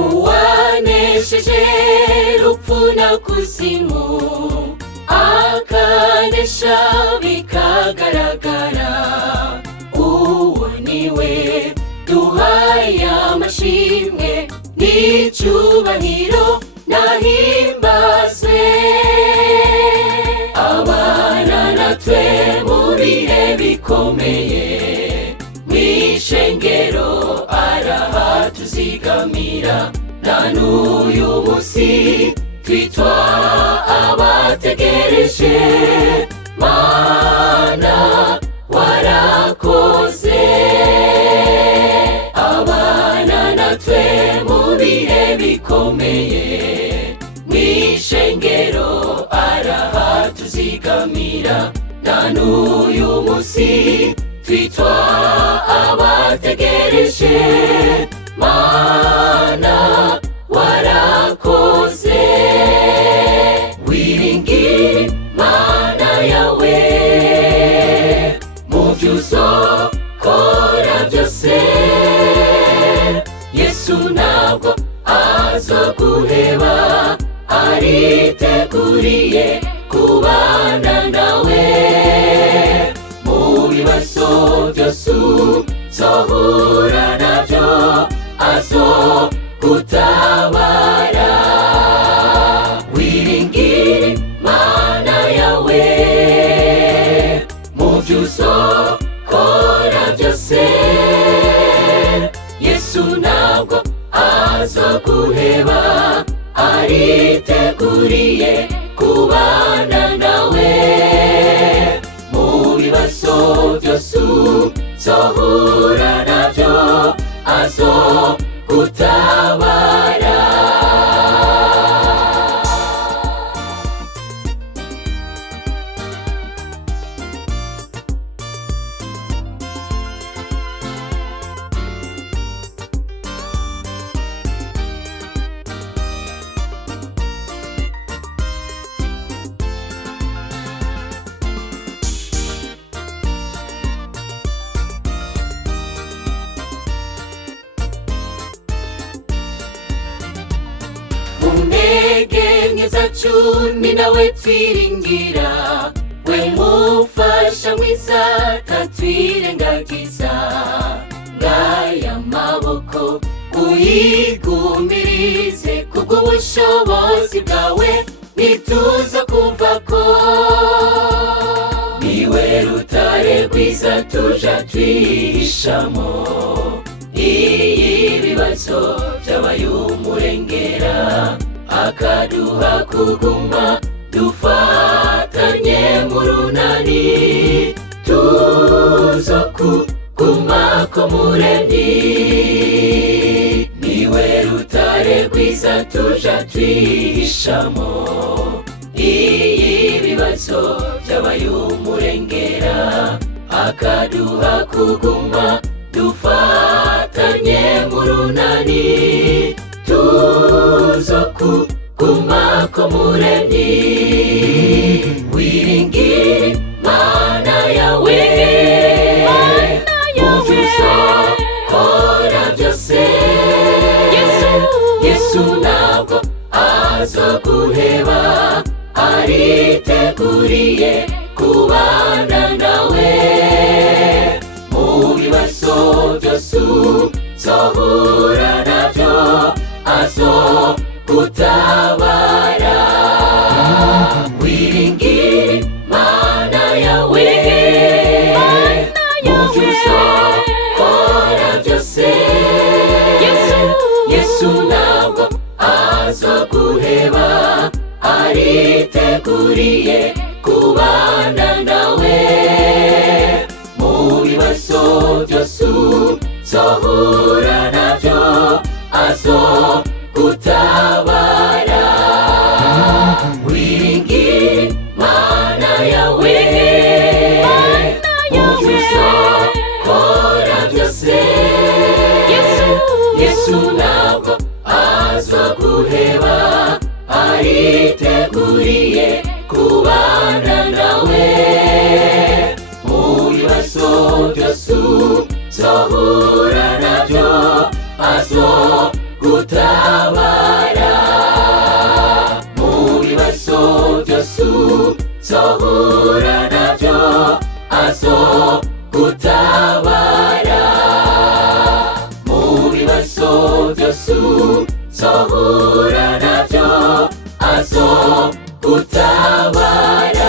uwanesheje urupfu na kuzimu, akanesha bikagaragara, uwo niwe duhaye amashimwe n'icyubahiro nahimbazwe. Abana natwe mu bihe bikomeye, mw'ishengero arahatuzigamira, na n'uyu munsi twitwa abategereje. Mana warakoze. Abana natwe mu bihe bikomeye, mw'ishengero arahatuzigamira, na n'uyu munsi twitwa abategereje. Mana warakoze. Wiringire Mana yawe mu byo uzokora byose. Yesu ntabwo azoguheba, ariteguriye kubana nawe mu bibazo byose uzohura nabyo, azogutabara. Wiringire Mana yawe mu byo uzokora byose. Yesu ntabwo azoguheba, ariteguriye kubana nawe mu bibazo byose uzohura nabyo, azogutabara. Unege zacu ni nawe twiringira, we mufasha mwiza tatwirengagiza. Ngaya maboko uyigumirize, kubw'ubushobozi bwawe ntituza kuvako. Niwe rutare rwiza tuja twihishamo, ibibazo byabaye umurengera, akaduha kuguma dufatanye mu runani, tuzokugumako muremyi. Niwe rutare rwiza tuja twihishamo, ibibazo byabaye umurengera, akaduha kuguma dufatanye mu runani, tuzokugumako muremyi. Wiringire Mana yawe mu byo uzokora byose. Yesu ntabwo azoguheba, ariteguriye kubana nawe mu bibazo byose uzohura nabyo, azogutabara. Wiringire Mana yawe mu byo uzokora byose. Yesu ntabwo azoguheba, ariteguriye kubana nawe mu bibazo byose uzohura nabyo, azogutabara. Wiringire Mana yawe mu byo uzokora byose. Yesu ntabwo azoguheba, ariteguriye kubana nawe mu bibazo byose uzohura nabyo, azogutabara. uzohura nabyo azogutabara. Mu bibazo byose uzohura nabyo azogutabara.